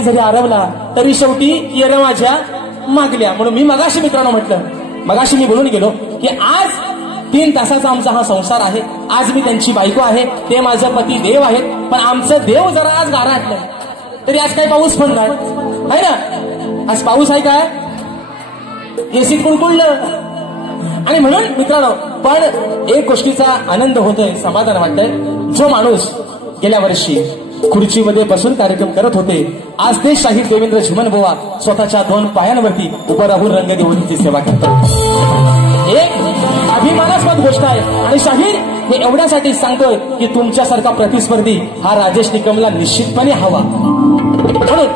किती जरी आरवला तरी शेवटी येर माझ्या मागल्या. म्हणून मी मगाशी मित्रांनो म्हटलं, मगाशी मी बोलून गेलो की आज 3 तासाचा आमचा हा संसार आहे. आज मी त्यांची बायको आहे, ते माझं पती देव आहेत. पण आमचं देव जरा आज गारहाटलं तरी आज काय पाऊस पडणार आहे ना? आज पाऊस आहे काय? एसीत कुळकुळलं. आणि म्हणून मित्रांनो, पण एक गोष्टीचा आनंद होतोय, समाधान वाटतंय. जो माणूस गेल्या वर्षी खुर्चीमध्ये बसून कार्यक्रम करत होते, आज ते शाहीर देवेंद्र झिमनबुवा स्वतःच्या 2 पायांवरती उभं राहून रंगदेवणीची सेवा करतात. एक अभिमानास्पद गोष्ट आहे. आणि शाहीर हे एवढ्यासाठी सांगतोय की तुमच्यासारखा प्रतिस्पर्धी हा राजेश निकमला निश्चितपणे हवा. म्हणून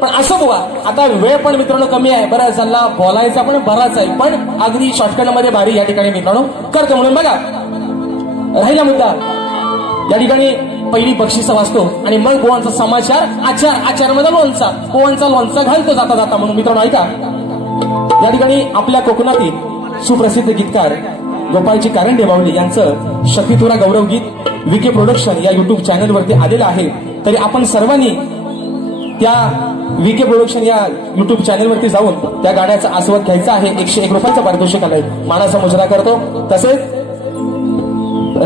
पण असं बुवा, आता वेळ पण मित्रांनो कमी आहे, बरं चालला बोलायचा पण बराच आहे, पण अगदी शॉर्टकट मध्ये बारी या ठिकाणी मित्रांनो करतो. म्हणून बघा, राहिला मुद्दा, या ठिकाणी पहिली बक्षिसं वाचतो आणि मग बुवांचा समाचार, आचार मध्ये लोणचा, बुवांचा लोणचा घालतो जाता जाता. म्हणून मित्रांनो ऐका, या ठिकाणी आपल्या कोकणातील सुप्रसिद्ध गीतकार गोपाळजी कारंडे बावली यांचं शक्तितुरा गौरव गीत विके प्रोडक्शन या युट्यूब चॅनलवरती आलेलं आहे. तरी आपण सर्वांनी त्या विके प्रोडक्शन या युट्यूब चॅनलवरती जाऊन त्या गाण्याचा आस्वाद घ्यायचा आहे. 101 रुपयाचं पारितोषिक आलंय, मानाचा मुजरा करतो. तसेच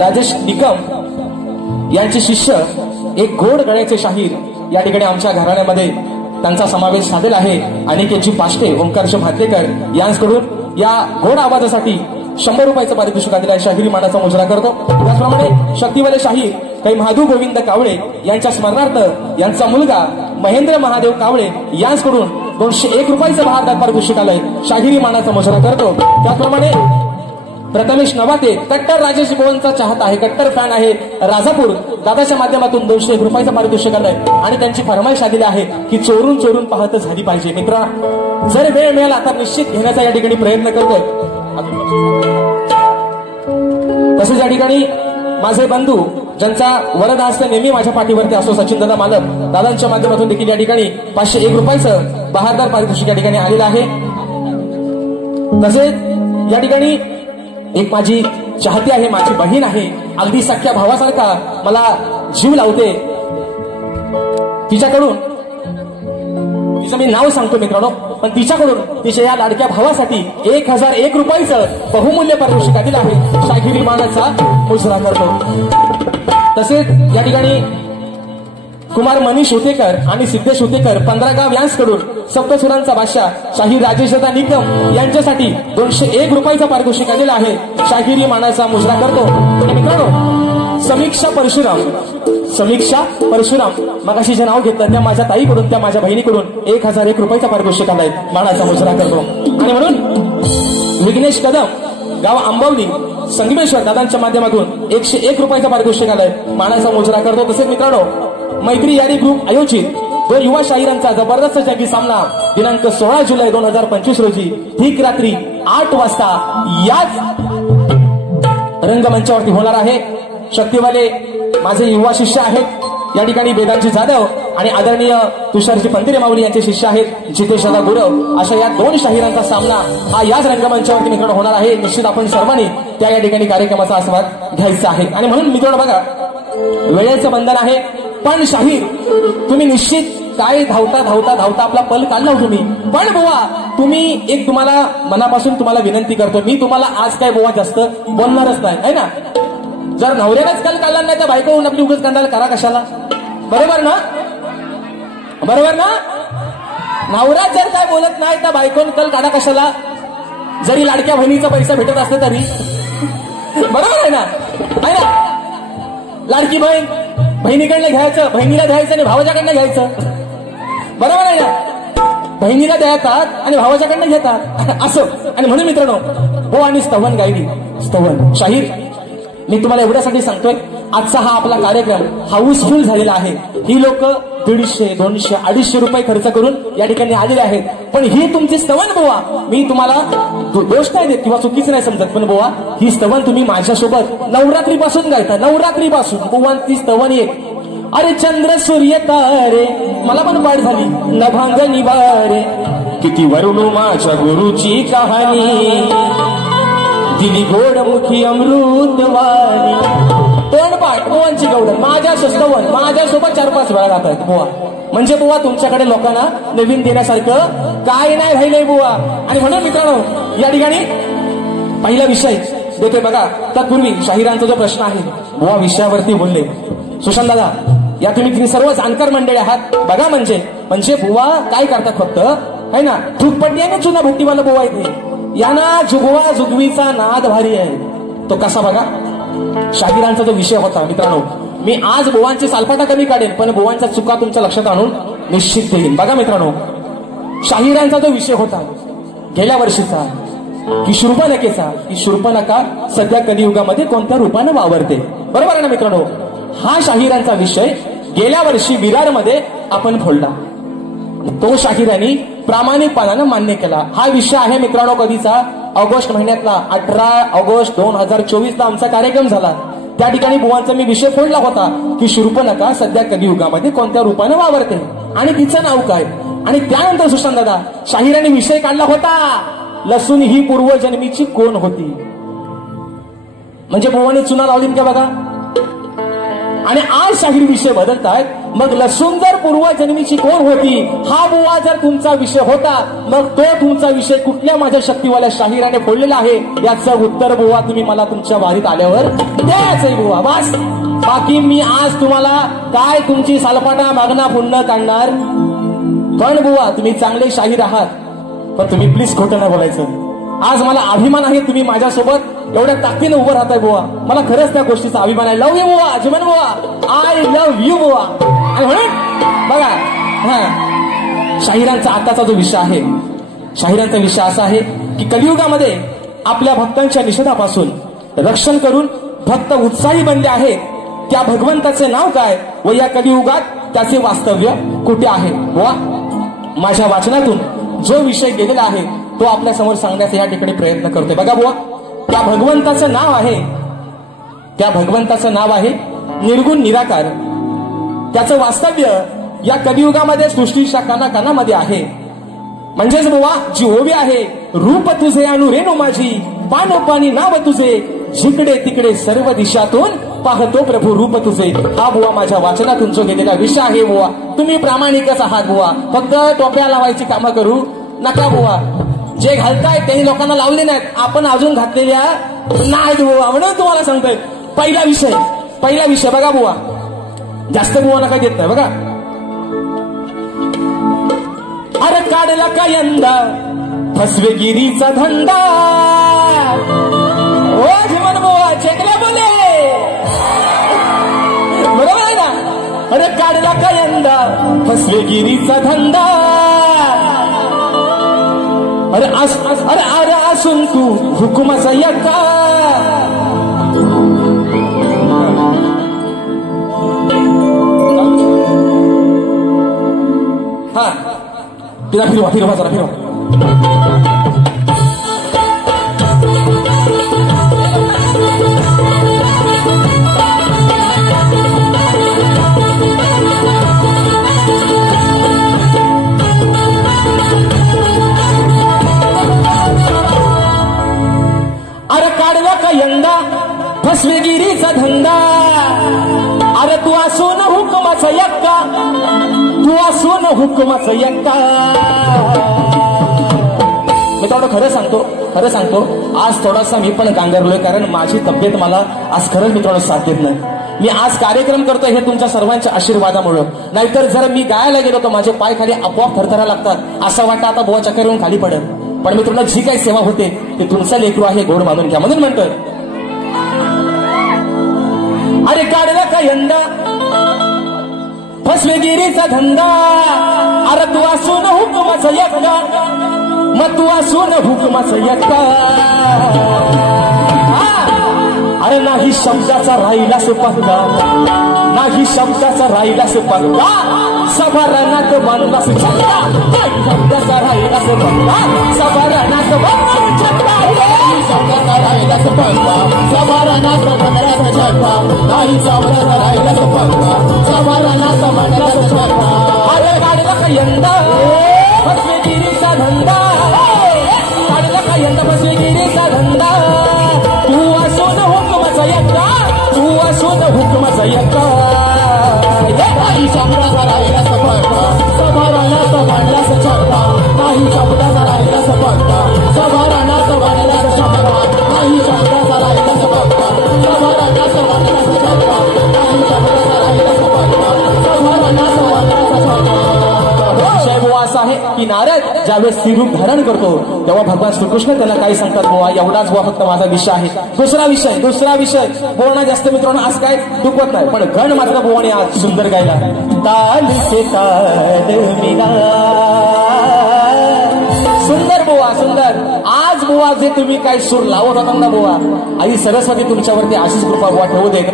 राजेश निकम यांचे शिष्य एक गोड गळ्याचे शाहीर या ठिकाणी आमच्या घराण्यामध्ये त्यांचा समावेश साधलेला आहे. अनिकेतजी पाष्टे, ओंकारजी भातलेकर यांच्याकडून या गोड आवाजासाठी 100 रुपयाचं पारितोषिक आलेलं आहे. शाहिरी मानाचा मुजरा करतो. त्याचप्रमाणे शक्तिवाले शाहीर काही महादू गोविंद कावळे यांच्या स्मरणार्थ यांचा मुलगा महेंद्र महादेव कावळे यांच्याकडून 201 रुपयाचं बहारदार पारितोषिक आलंय. शाहिरी मानाचा मुजरा करतो. त्याचप्रमाणे प्रथमेश नवाते कट्टर राजेश बुवांचा चाहता आहे, कट्टर फॅन आहे, राजापूर दादाच्या माध्यमातून 201 रुपयाचं पारितोषिक आलंय. आणि त्यांची फरमाईश आलेली आहे की चोरून चोरून पाहत झाली पाहिजे. मित्रा, जर वेळ मिळाला आता निश्चित घेण्याचा या ठिकाणी प्रयत्न करतोय. तसेच या ठिकाणी माझे बंधू ज्यांचा वरद हस्त नेहमी माझ्या पाठीवरती असो, सचिन दादा मालक, दादांच्या माध्यमातून देखील या ठिकाणी 501 रुपयाचं बहारदार पारितोषिक या ठिकाणी आलेलं आहे. तसेच या ठिकाणी एक माझी चाहती आहे, माझी बहीण आहे, अगदी सख्या भावासारखा मला जीव लावते. तिच्याकडून, तिचं मी नाव सांगतो मित्रांनो, पण तिच्याकडून तिच्या या लाडक्या भावासाठी 1001 रुपयाचं बहुमूल्य पारितोषिक दिलं आहे. शाहिरी मानाचा मुजरा करतो. तसेच या ठिकाणी कुमार मनीष उतेकर आणि सिद्धेश उतेकर 15 गाव यांच्याकडून सप्तसुरांचा बादशाह शाहीर राजेशदा निकम यांच्यासाठी 201 रुपयाचं पारितोषिक आलेलं आहे. शाहिरी मानाचा मुजरा करतो. मित्रांनो, समीक्षा परशुराम मगाशी जे नाव घेतलं त्या माझ्या ताईकडून, त्या माझ्या बहिणीकडून 1001 रुपयाचं पारितोषिक आलंय. मानाचा मुजरा करतो. आणि म्हणून विघ्नेश कदम गाव आंबवली संगमेश्वर दादांच्या माध्यमातून 101 रुपयाचं पारितोषिक आलंय. मानाचा मुजरा करतो. तसेच मित्रांनो, मैत्री यारी ग्रुप आयोजित 2 युवा शाहिरांचा जबरदस्त जंगी सामना दिनांक 16 जुलै 2025 रोजी ठीक रात्री 8 वाजता याच रंगमंचावरती होणार आहे. शक्तिवाले माझे युवा शिष्य आहेत या ठिकाणी वेदांची जाधव आणि आदरणीय तुषारजी पंतिरे माऊली यांचे शिष्य आहेत जितेश दादा गुरव. अशा या 2 शाहिरांचा सामना हा याच रंगमंचावरती मित्रांनो होणार आहे. निश्चित आपण सर्वांनी त्या या ठिकाणी कार्यक्रमाचा आस्वाद घ्यायचा आहे. आणि म्हणून मित्रांनो बघा, वेळेचं बंधन आहे, पण शाहीर तुम्ही निश्चित काय धावता आपला पल काढला तुम्ही. पण बुवा, तुम्ही एक तुम्हाला मनापासून तुम्हाला विनंती करतो, मी तुम्हाला आज काय बुवा जास्त बोलणारच नाही, है ना. जर नवऱ्यानेच कल काढला नाही तर बायको होऊन आपली उगाच कांडाला करा कशाला. बरोबर ना, बरोबर ना. नवरा जर काय बोलत नाही तर बायकोन कल काढा कशाला, जरी लाडक्या बहिणीचा पैसा भेटत असते तरी. बरोबर आहे ना. लाडकी बहीण बहिणीकडनं घ्यायचं, बहिणीला द्यायचं आणि भावाच्याकडनं घ्यायचं. बरोबर आहे ना. बहिणीला देतात आणि भावाच्याकडनं घेतात असं. आणि म्हणून मित्रांनो, हो आणि स्तवन गायली स्तवन शाहीर मी तुम्हाला एवढ्यासाठी सांगतोय, आजचा हा आपला कार्यक्रम हाऊसफुल झालेला आहे. ही लोक 150, 200, 250 रुपये खर्च करून या ठिकाणी आलेले आहेत. पण ही तुमची स्तवन बुवा, मी तुम्हाला दोष नाही देत किंवा चुकीच नाही समजत, पण बुवा ही स्तवन तुम्ही माझ्यासोबत नवरात्रीपासून गायता. नवरात्रीपासून बुवा ती स्तवन एक. अरे चंद्र सूर्य तारे, मला पण पाठ झाली नभांग निवारे, किती वरुणू माझ्या गुरुची कहाणी, दिली गोडमुखी अमृतवाणी. तोंड पाठ बुवांची गौड माझ्या स्तवन माझ्यासोबत 4-5 वेळा गातायत बुवा. म्हणजे बुवा तुमच्याकडे लोकांना नवीन देण्यासारखं काय नाही राहिलंय बुवा. आणि म्हणून मित्रांनो या ठिकाणी पहिला विषय देतोय बघा. तत्पूर्वी शाहिरांचा जो प्रश्न आहे बुवा विषयावरती बोलले. सुशांत दादा या तुम्ही सर्व जाणकार मंडळी आहात बघा. म्हणजे बुवा काय करतात फक्त है ना, धूपपट्टी आणि चुना भट्टीवाला बुवा इथे यांना जुगवा जुगवीचा नाद भारी आहे. तो कसा बघा. शाहिरांचा जो विषय होता मित्रांनो, मी आज बुवांची सालपाटा कमी काढेन पण बुवांच्या चुका तुमच्या लक्षात आणून निश्चित देईन. बघा मित्रांनो शाहिरांचा जो विषय होता गेल्या वर्षीचा की शूर्पणखेचा, की शूर्पणखा सध्या कलियुगामध्ये कोणत्या रूपाने वावरते. बरोबर आहे ना मित्रांनो. हा शाहिरांचा विषय गेल्या वर्षी विरारमध्ये आपण फोडला. तो शाहिरांनी प्रामाणिकपणानं मान्य केला. हा विषय आहे मित्रांनो कधीचा, ऑगस्ट महिन्यातला 18 ऑगस्ट 2024 ला आमचा कार्यक्रम झाला. त्या ठिकाणी बुवांचा मी विषय फोडला होता की शूर्पणखा सध्या कलियुगामध्ये कोणत्या रूपाने वावरते आणि तिचं नाव काय. आणि त्यानंतर सुशांत दादा शाहिरांनी विषय काढला होता लसूण ही पूर्वजन्मीची कोण होती. म्हणजे बुवाने चुना लावली का बघा. आणि आज शाहीर विषय बदलतायत. मग लसूण जर पूर्वजन्मीची कोण होती हा बुवा जर तुमचा विषय होता मग तो तुमचा विषय कुठल्या माझ्या शक्तीवाल्या शाहिराने फोडलेला आहे याचं उत्तर बुवा तुम्ही मला तुमच्या वारीत आल्यावर द्यायचंय बुवा. बस बाकी मी आज तुम्हाला काय तुमची सालपाटा मागणा पुन्हा काढणार. पण बुवा तुम्ही चांगले शाहीर आहात पण तुम्ही प्लीज खोटं नाही बोलायचं. आज मला अभिमान आहे तुम्ही माझ्यासोबत एवढ्या ताकदीने उभं राहताय बुवा. मला खरंच त्या गोष्टीचा अभिमान आहे. लव यू बुवा, अजमन बुवा, आय लव्ह यू बुवा. आणि म्हणून बघा हा शाहिरांचा आताचा जो विषय आहे, शाहिरांचा विषय असा आहे की कलियुगामध्ये आपल्या भक्तांच्या निषेधापासून रक्षण करून भक्त उत्साही बनले आहेत. त्या भगवंताचे नाव काय व या कलियुगात त्याचे वास्तव्य कुठे आहे. बुवा माझ्या वाचनातून जो विषय गेलेला आहे तो आपल्या समोर सांगण्याचा या ठिकाणी प्रयत्न करतोय. बघा बुवा त्या भगवंताचं नाव आहे निर्गुण निराकार. त्याचं वास्तव्य या कलियुगामध्ये सृष्टीच्या कानाकानामध्ये आहे. म्हणजेच बुवा जी ओवी आहे रूप तुझे अनु रेणू माझी पानोपानी नाव तुझे जिकडे तिकडे सर्व दिशातून पाहतो प्रभू रूप तुझे. हा बुवा माझ्या वाचनातून जो गेलेला विषय आहे बुवा. तुम्ही प्रामाणिकच आहात बुवा. फक्त टोप्या लावायची कामं करू नका बुवा. जे घालताय त्यांनी लोकांना लावले नाहीत, आपण अजून घातलेल्या नाहीत बुवा. म्हणून तुम्हाला सांगतोय पहिला विषय बघा बुवा. जास्त बुवा नका देत नाही बघा. अरे काढला का यंदा फसवेगिरीचा धंदा. ओ जीवन बुवा चेकल्या बोले बरोबर आहे ना. अरे काढला का यंदा फसवेगिरीचा धंदा. अरे अरे असून तू हुकुमाचा यक्का. हा तिला फिरवा जरा फिरवा. यंदा फसवेगिरीचा धंदा. अरे तू असून हुकुमाचा यक्का, तू असून हुकुमाचा यक्का. मी थोडं खरं सांगतो आज थोडासा मी पण गांगरलोय कारण माझी तब्येत मला आज खरंच मित्रांनो साथ देत नाही. मी आज कार्यक्रम करतोय हे तुमच्या सर्वांच्या आशीर्वादामुळे. नाहीतर जर मी गायला गेलो तर माझे पाय खाली आपोआप थरथरा लागतात. असं वाटतं आता बुवा चक्कर येऊन खाली पडेल. पण मित्रांनो जी काही सेवा होते ते तुमचा लेकरू आहे गोड मानून घ्या. म्हणून म्हणतोय अरे काढला का यंदा फसवेगिरीचा धंदा. अरे तू असून हुकुमाचा यक्का, मग तू असून हुकुमाचा यक्का. अरे नाही शब्दाचा राहिला सुपंगा, नाही शब्दाचा राहिला सुपंगा. सभारणात बनलास छक्का, नाही शब्दाचा राहिला सुपंगा. सभारणात बनलास छक्का, शब्दाचा राहिला सुपंगा. सभारणात बनलास छक्का, नाही शब्दाचा राहिला सुपंगा. सभारणात बनलास छक्का. अरे काढला का यंदा फसवेगिरीचा धंदा. काढला का यंदा फसवेगिरीचा धंदा. तू असून हुकुमाचा यक्का, तू असून हुकुमाचा यक्का. शब्दाचा राहिला सफळता सभारानाचा वाढला सचरता नाही शब्दाचा राहिला सफळता सभारानाचा वाढला सचरता नाही शब्दाचा राहिला सफळता सभारानाचा वाढला सचरता नाही शब्दाचा राहिला सफळता सभारानाचा वाढला सचरता विषय बुवा असा आहे की नारद ज्यावेळेस स्त्रीरूप धारण करतो तेव्हा भगवान श्रीकृष्ण त्याला काय सांगतात बुवा एवढाच बुवा फक्त माझा विषय आहे दुसरा विषय बोलणं जास्त मित्रांनो आज काय दुखवत नाही पण गण मात्र बुवाने आज सुंदर गायला ताल से ताल मिला सुंदर बुवा सुंदर आज बुवा जे तुम्ही काय सूर लावत होता ना बुवा आई सरस्वती तुमच्यावरती अशीच कृपा बुवा ठेवू देत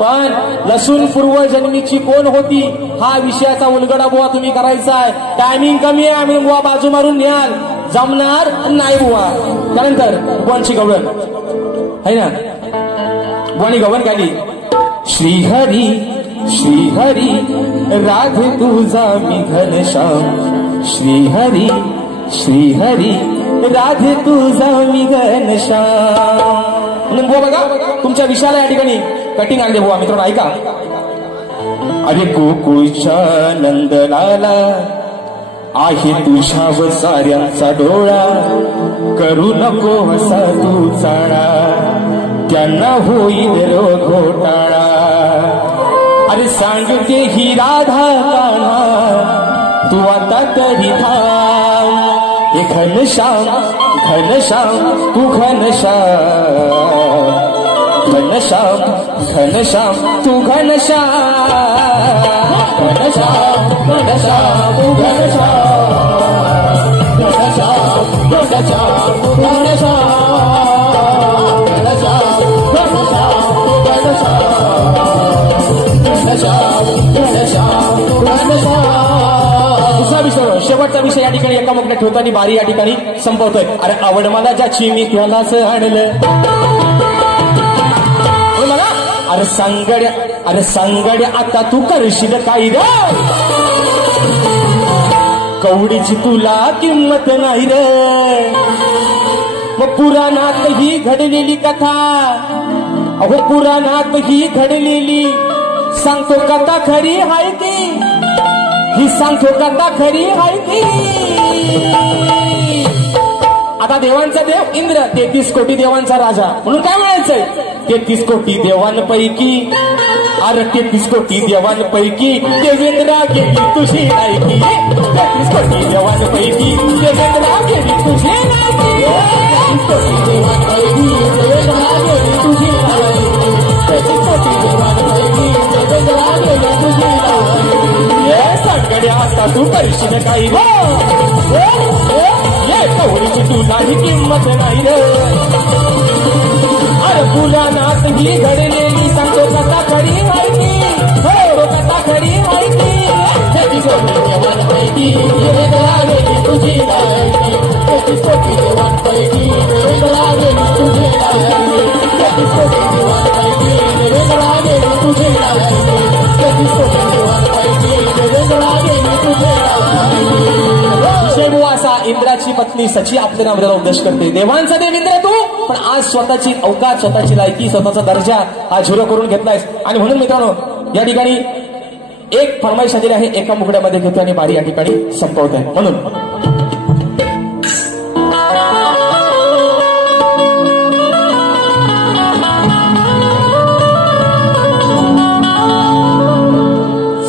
पण लसूण पूर्वजन्मीची कोण होती हा विषयाचा उलगडा बुवा तुम्ही करायचा आहे टायमिंग कमी आहे आम्ही बुवा बाजू मारून न्याल जमणार नाही बुवा त्यानंतर बुवांची गवळण है ना बुवानी गवळण गाली श्रीहरी श्रीहरी राधे तुझा मी घनश्याम श्रीहरी श्रीहरी राधे तुझा मी घनश्याम म्हणून बुवा बघा तुमच्या विषयाला या ठिकाणी कटिंग आणले बुवा मित्रांनो ऐका अरे गोकुळच्या नंदलाला आहे तुझ्यावर साऱ्यांचा डोळा करू नको असा तू चाळा त्यांना होईल घोटाळा अरे सांगते ही राधा कान्हा तू आता तरी थांब हे घनश्याम घनश्याम तू घनश्याम घनश्याम घनश्याम तू घनश्याम घनश्याम घनश्याम तू घनश्याम घनश्याम घनश्याम तू घनश्याम घनश्याम घनश्याम तू घनश्याम घनश्याम घनश्याम तू घनश्याम दुसरा विषय शेवटचा विषय या ठिकाणी एका मुखड्यात ठेवताना बारी या ठिकाणी संपवतोय अरे आवड मला ज्याची मी त्यालाच आणलं अरे सांगड्या आता तू करशील काय रे कवडीची तुला किंमत नाही रे मग पुराणात ही घडलेली कथा अहो पुराणात ही घडलेली सांगतो कथा खरी हाय ती ही सांगतो कथा खरी हाय ती आता देवांचा देव इंद्र 33 कोटी देवांचा राजा म्हणून काय म्हणायचंय 33 कोटी देवांपैकी अरे 33 कोटी देवांपैकी देवेंद्रा गेली तुझी लायकी 33 कोटी देवांपैकी देवेंद्रा गेली तुझी लायकी 33 कोटी देवांपैकी देवेंद्रा गेली तुझी लायकी 33 कोटी देवांपैकी देवेंद्रा गेली तुझी लायकी ये सांगड्या आता तू करशील काही ये कवडीची तुलाही किंमत नाही रे अरे पुराणात ही घडलेली सांगतो कथा खरी माहिती हो कथा खरी माहिती देवांपैकी देवेंद्रा गेली तुझी लायकी 33 कोटी देवांपैकी देवेंद्रा गेली तुझी लायकी 33 कोटी देवांपैकी देवेंद्रा गेली तुझी लायकी 33 कोटी देवांपैकी देवेंद्रा गेली तुझी लायकी असा इंद्राची पत्नी सची आपल्या नावाला उद्देश करते देवांचा देव इंद्र तू पण आज स्वतःची अवकाश स्वतःची लायकी स्वतःचा दर्जा हा झिरो करून घेतलायस आणि म्हणून मित्रांनो या ठिकाणी एक फरमाईश आलेली आहे एका मुकड्यामध्ये घेतो आणि बारी या ठिकाणी संपवत आहे म्हणून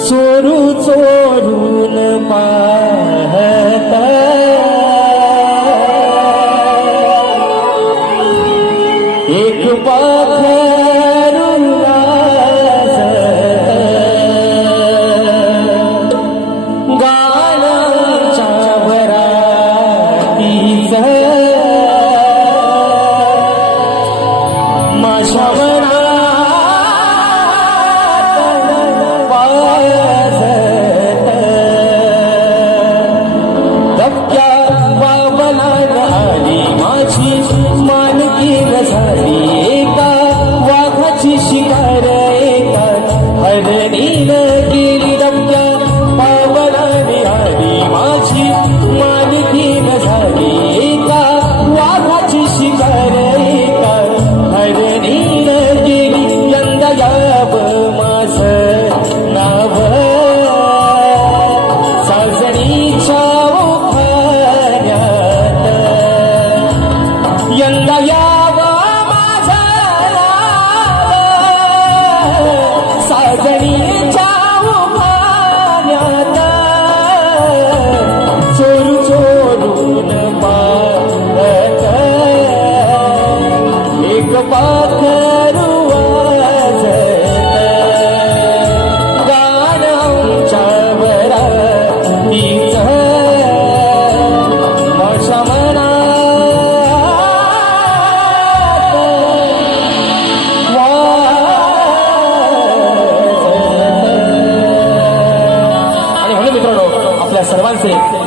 चोरू चोरून पाहत एक पाखरू गाण्याच्या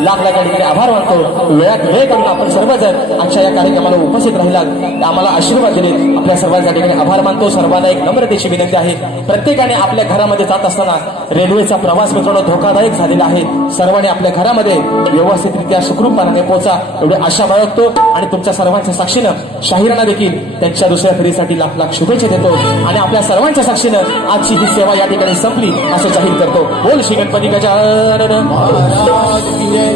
लाख लाख ठिकाणी आभार मानतो. वेळात वेळ करून आपण सर्वजण आजच्या या कार्यक्रमाला उपस्थित राहिलात, आम्हाला आशीर्वाद दिले, आपल्या सर्वांच्या ठिकाणी आभार मानतो. सर्वांना एक नम्रतेची विनंती आहे, प्रत्येकाने आपल्या घरामध्ये जात असताना रेल्वेचा प्रवास मित्रांनो धोकादायक झालेला आहे. सर्वांनी आपल्या घरामध्ये व्यवस्थितरित्या सुखरूपपणाने पोहोचा एवढी आशा बाळगतो आणि तुमच्या सर्वांच्या साक्षीनं शाहिरांना देखील त्यांच्या दुसऱ्या फेरीसाठी लाख लाख शुभेच्छा देतो आणि आपल्या सर्वांच्या साक्षीनं आजची ही सेवा या ठिकाणी संपली असं जाहीर करतो. बोल श्री गणपती गजानन महाराज की जय.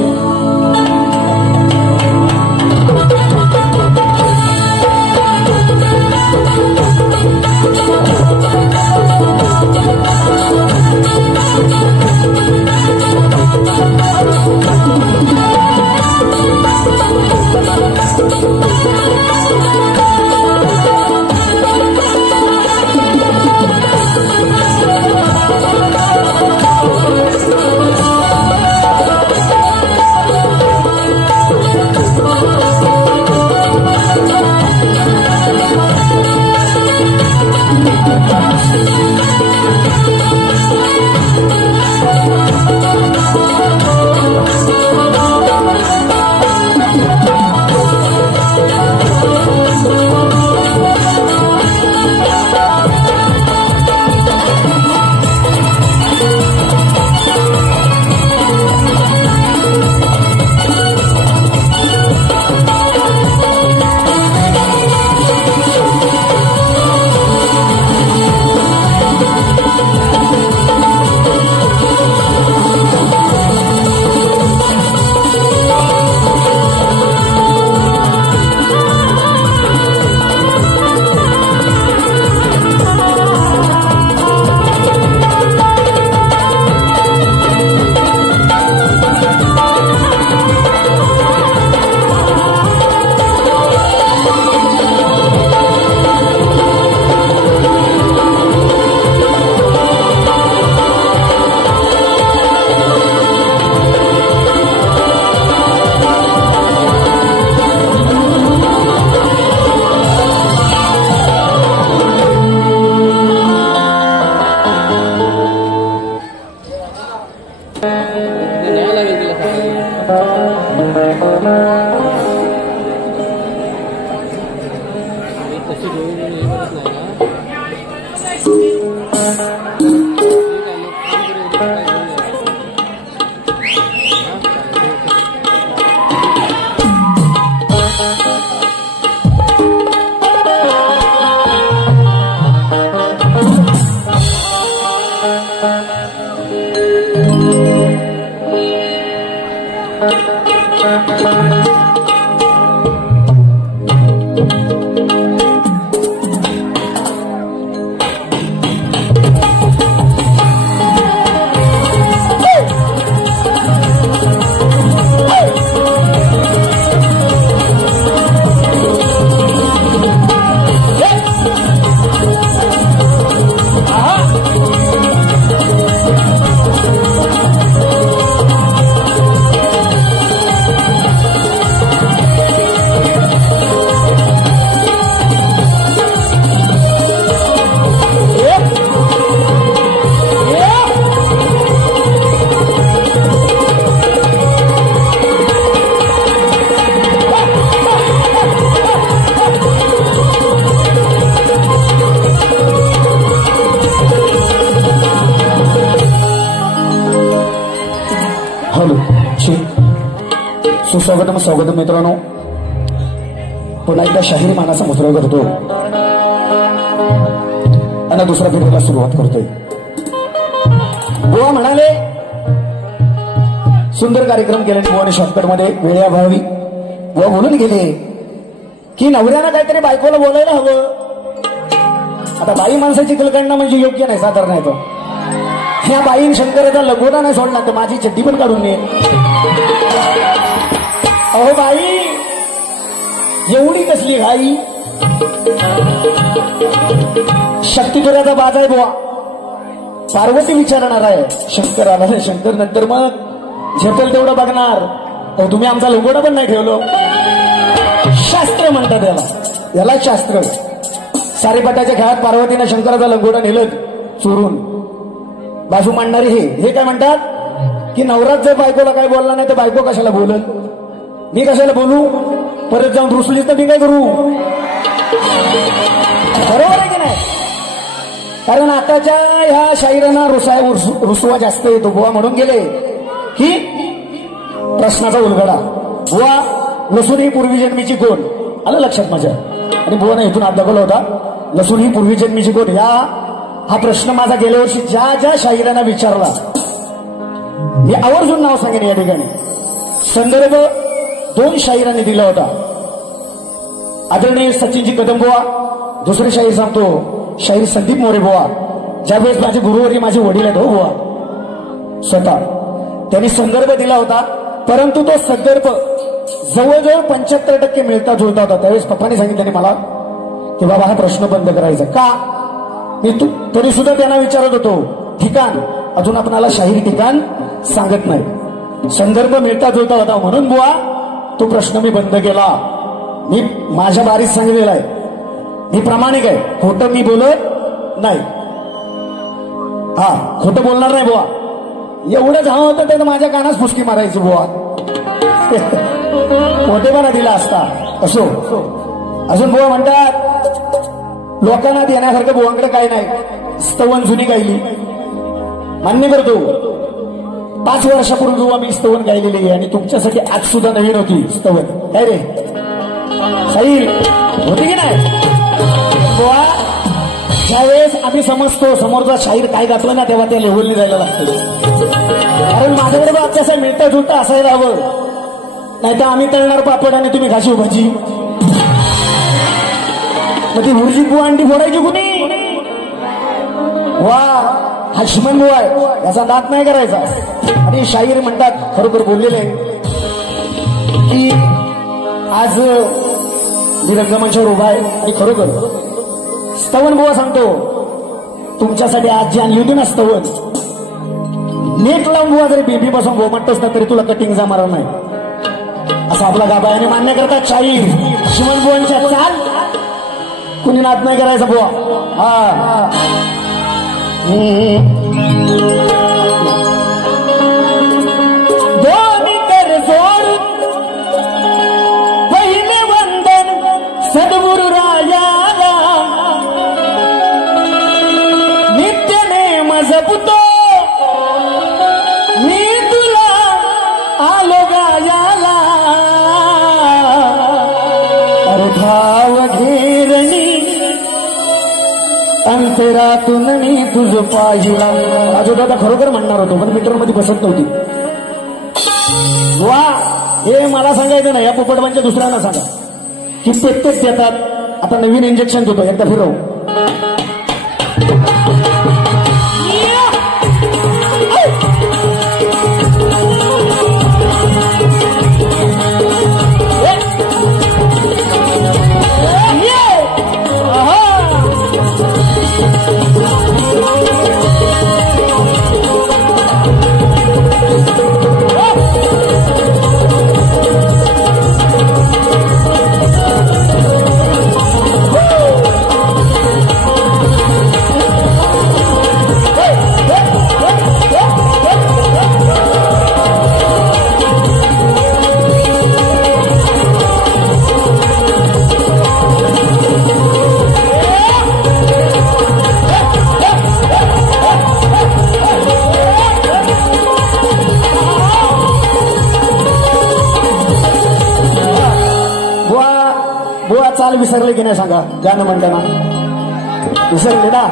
स्वागत मित्रांनो, पुन्हा एकदा शाहीर मानाचा मुजरा करतो आणि दुसऱ्या फेरीला सुरुवात करतोय. बुवा म्हणाले सुंदर कार्यक्रम केले बुवाने शॉर्टकट मध्ये वेळेअभावी. बुवा बोलून गेले की नवऱ्यानं काहीतरी बायकोला बोलायला हवं. आता बाई माणसाची कलकंडा म्हणजे योग्य नाही, साधारण आहे तो. ह्या बाईन शंकराचा लगोडा नाही सोडला तर माझी चड्डी पण काढून घे. अहो बाई एवढी कसली घाई, शक्तिपुराचा बाज आहे बुवा. पार्वती विचारणार आहे शंकर आला, शंकर नंतर मग झेपेल तेवढं बघणार. अहो तुम्ही आमचा लगोडा पण नाही ठेवलो. शास्त्र म्हणतात याला शास्त्र. सारेपाटाच्या खेळात पार्वतीनं शंकराचा लगोडा नेलं चोरून. बाजू मांडणारे हे काय म्हणतात, की नवराच जर बायकोला काय बोलला नाही तर बायको कशाला बोलल, मी कशाला बोलू, परत जाऊन रुसलीच तर मी काय करू, बरोबर आहे की नाही? कारण आताच्या ह्या शाहिरांना रुसवा जास्त येतो. बुवा म्हणून गेले की प्रश्नाचा उलगडा, बुवा लसूण ही पूर्वी जन्मीची कोण, आलं लक्षात माझ्या. आणि बुवाने इथून हात दाखवला होता, लसूण ही पूर्वी जन्मीची कोण. हा प्रश्न माझा गेल्या वर्षी ज्या ज्या शाहिरांना विचारला मी आवर्जून नाव सांगेन या ठिकाणी. संदर्भ 2 शाहिरांनी दिला होता. आदरणीय सचिनजी कदम बुवा. दुसरे शाहीर सांगतो शाहीर संदीप मोरे बुवा, ज्यावेळेस माझे गुरुवारी माझे वडील आहेत हो बुवा स्वतः, त्यांनी संदर्भ दिला होता. परंतु तो संदर्भ जवळजवळ 75% मिळता जुळता होता. त्यावेळेस पप्पांनी सांगितलं मला की बाबा हा प्रश्न बंद करायचा का. मी तरी सुद्धा त्यांना विचारत होतो ठिकाण, अजून आपणाला शाहीर ठिकाण सांगत नाही. संदर्भ मिळता जुळता होता म्हणून बुवा तो प्रश्न मी बंद केला. मी माझ्या बारीत सांगितलेला आहे, मी प्रामाणिक आहे, खोटं मी बोलत नाही. हा खोटं बोलणार नाही बुवा. एवढं झालं होतं तर माझ्या कानास फुसकी मारायची बुवा, मोठेपणा दिला असता. असो अजून बुवा म्हणतात लोकांना देण्यासारखं बुवांकडे काय नाही. स्तवन जुनी गायली मान्य करतो. 5 वर्षापूर्वी बुवा मी स्तवन गायलेली आहे आणि तुमच्यासाठी आज सुद्धा नवीन होती स्तवन. काय रे साहिल होती की नाही बुवा. ज्यावेळेस आम्ही समजतो समोरचा शाहीर काय गातला ना तेव्हा त्या लेव्हलनी जायला लागतो. कारण माझ्याकडे अत्यासा मिळता जुळता असायला हवं, नाही तर आम्ही तळणार पापड आणि तुम्ही घाशी भाजी. मग ती भुर्जी बुवा अंडी फोडायची कुणी. वा हशमन बुवा आहे याचा दात नाही करायचा. आणि शाहीर म्हणतात खरोखर बोललेले की आज मी रंगमंचावर उभा आहे आणि खरोखर स्तवन बुवा सांगतो तुमच्यासाठी आज जी आणली होती ना स्तवन, नेट लावून बुवा जरी बेबी पासून गोमट असतात तरी तुला कटिंग जमणार नाही असं आपला गाभा आणि मान्य करतात शाहीर. शिमन बुवांच्या चाल कुणी नाद नाही करायचा बुवा. हा दोन्ही कर जोड पहिले वंदन सद्गुरु रायाला, नित्य नेम जपतो मी तुला आलो गायाला. अरे भाव घेरणी अंतरातून मी तुझ पाहिला. आजोदादा खरोखर म्हणणार होतो पण मीटर मध्ये बसत नव्हती. वा हे मला सांगायचं नाही, या पोपटबांच्या दुसऱ्यांना सांगा की प्रत्येक देतात. आता नवीन इंजेक्शन देतो एकदा फिरव. चाल विसरले की नाही सांगा. गाणं म्हणताना विसरले ना.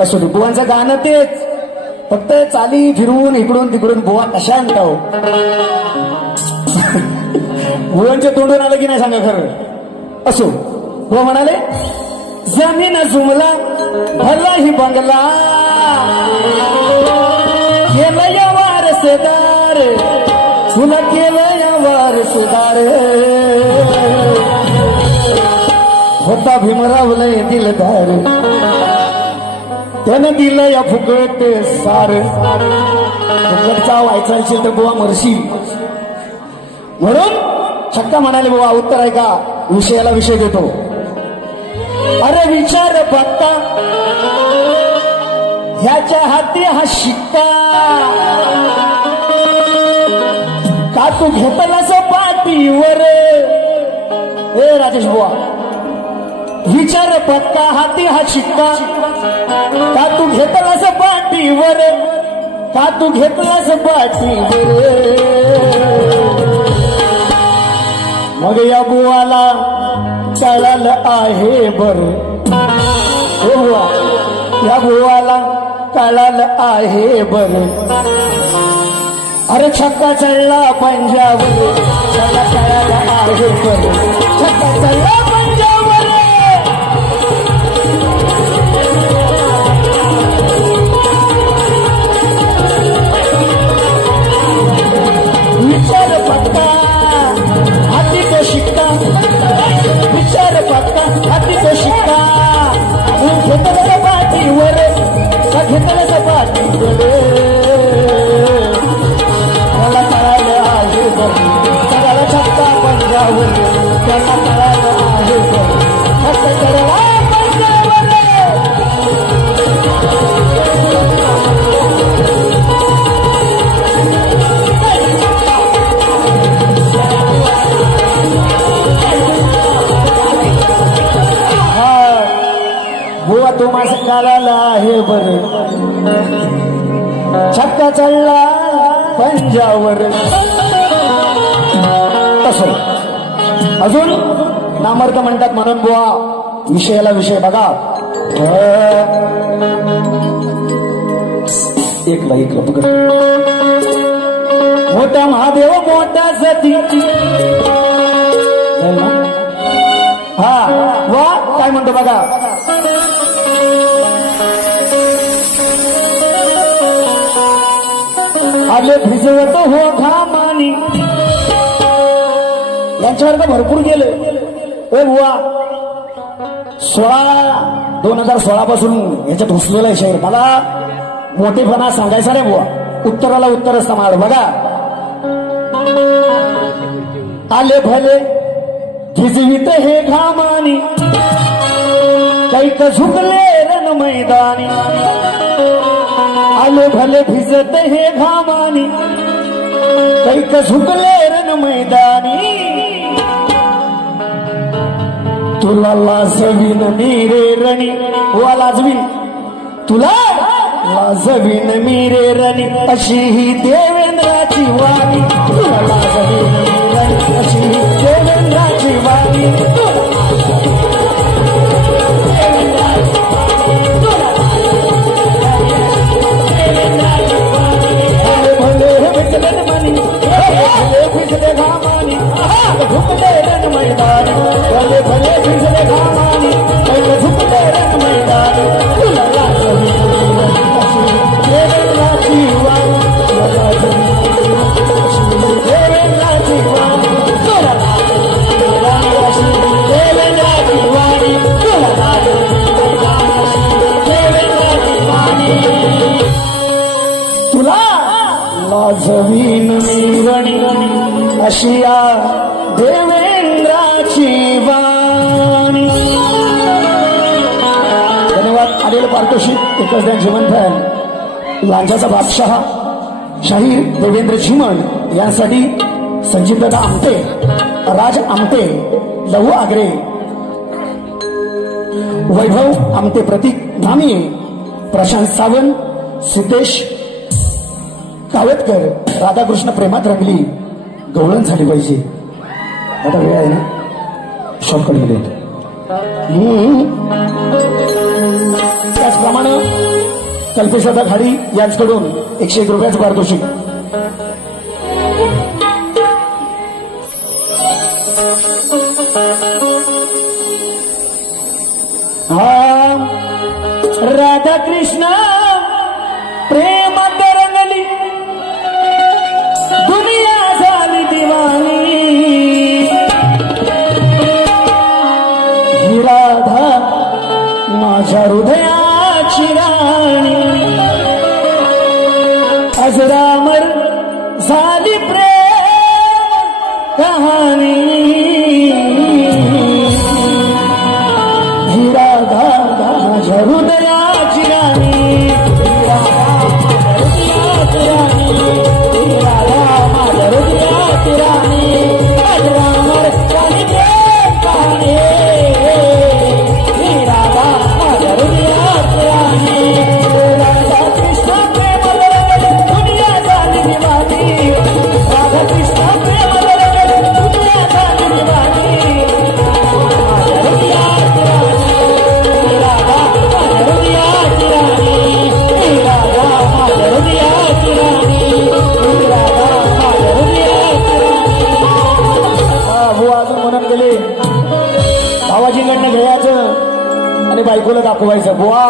असू दे बुवांचं गाणं तेच, फक्त चाली फिरून इकडून तिकडून बुवा कशा आणता हो. बुवांच्या तोंडून आलं की नाही सांगा खरं. असो बुवा म्हणाले जमीन जुमला भला ही बंगला केलं या वारसदार, तुला केलं या वारसदार. होता भीमराव लय दिलदार, त्यानं दिलं या फुकट सार. फुकटचा व्हायचा असेल तर बुवा मरशी. म्हणून छक्का म्हणाले बुवा उत्तर आहे का विषयाला विषय देतो. अरे विचार बघता ह्याच्या हाती हा शिक्का, तू घेतलास पाठीवर ए राजेश बुवा विचार पत्ता हाती हा शिक्का का तू घेतलास पाठीवर का तू घेतलास पाठीवर मग या बुवाला कळालं आहे बरं हो बुवा या बुवाला कळालं आहे बरं अरे छक्का चढला पंजावर त्याला कळालं आहे बरं छक्का चढला पंजावर विचार पत्ता हाती तो शिक्का विचार पत्ता हाती तो शिक्का घेतलं पाठीवर का घेतलं पाठीवर मला कळालं आहे सगळ्याला छक्का पंजावर त्याला कळालं आहे छक्का चढला पंजावर बुवा तो माझं कळालं आहे बरं छक्का चढला पंजावर तसं अजून नामर्थ म्हणतात म्हणून बुवा विषयाला विषय बघा एकला पकड मोठा महादेव मोठा सती हा वा काय म्हणतो बघा आले भिजवत हो घामानी यांच्यावर का भरपूर गेले ए बुवा 2016 पासून याच्यात घुसलेला आहे शहर मला मोठेपणा सांगायचा नाही बुवा उत्तराला उत्तरच समार बघा आले भले भिजवित हे घामानी कैक झुकले रण मैदानी आले भले भिजत हे घामानी कैक झुकले रण मैदानी तुला लाजवीन मीरे रणी वा लाजवीन तुला लाजवीन मीरे रणी अशी ही देवेंद्राची वाणी तुला लाजवीन मीरे अशी ही देवेंद्राची वाणी भिजले घामानी झुकले रण मैदानी भले भले भिजले घामानी झुकले रण मैदानी तुला देवेंद्राची वाणी देवेंद्राची वाणी तुला देवेंद्राची वाणी तुला देवेंद्राची वाणी तुला लाजवीन मीरणी अशिया देवेंद्राची वाणी धन्यवाद आलेलं पारितोषिक एकच द्या जीवन फॅन लांजाचा बादशाह शाहीर देवेंद्र झिमण यांसाठी संजीवदादा आमटे राज आमटे लहू आगरे वैभव आमटे प्रतीक नामी प्रशांत सावंत सिद्धेश कावतकर राधाकृष्ण प्रेमात रंगली गवळण झाली पाहिजे आता वेळ आहे ना शॉर्टकट मध्ये त्याचप्रमाणे कल्पेशदा खाडी यांच्याकडून 101 रुपयाचं पारितोषिक राधाकृष्ण प्रेमात रंगली दुनिया झाली दिवाणी ही राधा माझ्या हृदयाची राणी अजरामर झाली प्रेम कहाणी ही राधा माझ्या हृदयाची राणी राधा माझ्या हृदयाची आणि बायकोला दाखवायचं बुवा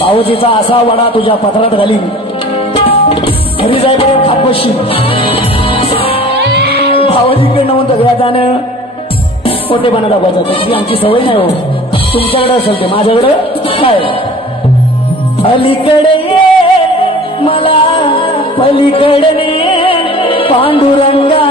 भाऊजीचा असा वडा तुझ्या पत्रात घालीन घरी जाईपर्यंत खात बसशील. भावाजीकडनं म्हणतो घ्या जाणं मोठेपणा दाखवायचं त्याची आमची सवय नाही हो. तुमच्याकडे असेल ते माझ्याकडं काय. अलीकडे ये मला पलीकडे पांडुरंगा